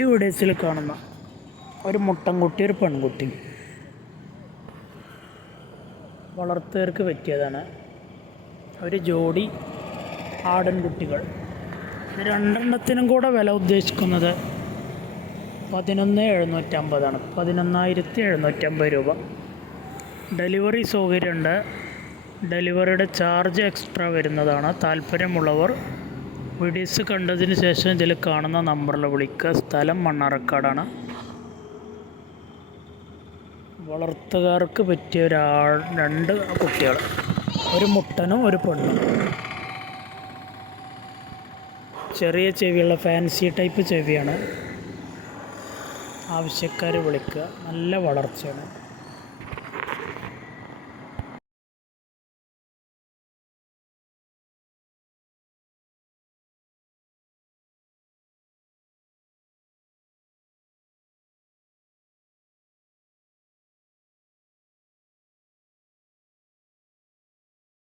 ഈ വീഡിയോസിൽ കാണുന്ന ഒരു മുട്ടൻകുട്ടി ഒരു പെൺകുട്ടി വളർത്തുകാർക്ക് പറ്റിയതാണ്. ഒരു ജോഡി ആടൻകുട്ടികൾ. രണ്ടെണ്ണത്തിനും കൂടെ വില ഉദ്ദേശിക്കുന്നത് 11,750 11,750 രൂപ. ഡെലിവറി സൗകര്യമുണ്ട്. ഡെലിവറിയുടെ ചാർജ് എക്സ്ട്രാ വരുന്നതാണ്. താല്പര്യമുള്ളവർ വീഡിയോസ് കണ്ടതിന് ശേഷം ഇതിൽ കാണുന്ന നമ്പറിൽ വിളിക്കുക. സ്ഥലം മണ്ണാർക്കാടാണ്. വളർത്തുകാർക്ക് പറ്റിയ രണ്ട് കുട്ടികൾ, ഒരു മുട്ടനും ഒരു പെണ്ണും. ചെറിയ ചെവിയുള്ള ഫാൻസി ടൈപ്പ് ചെവിയാണ്. ആവശ്യക്കാർ വിളിക്കുക. നല്ല വളർച്ചയാണ്.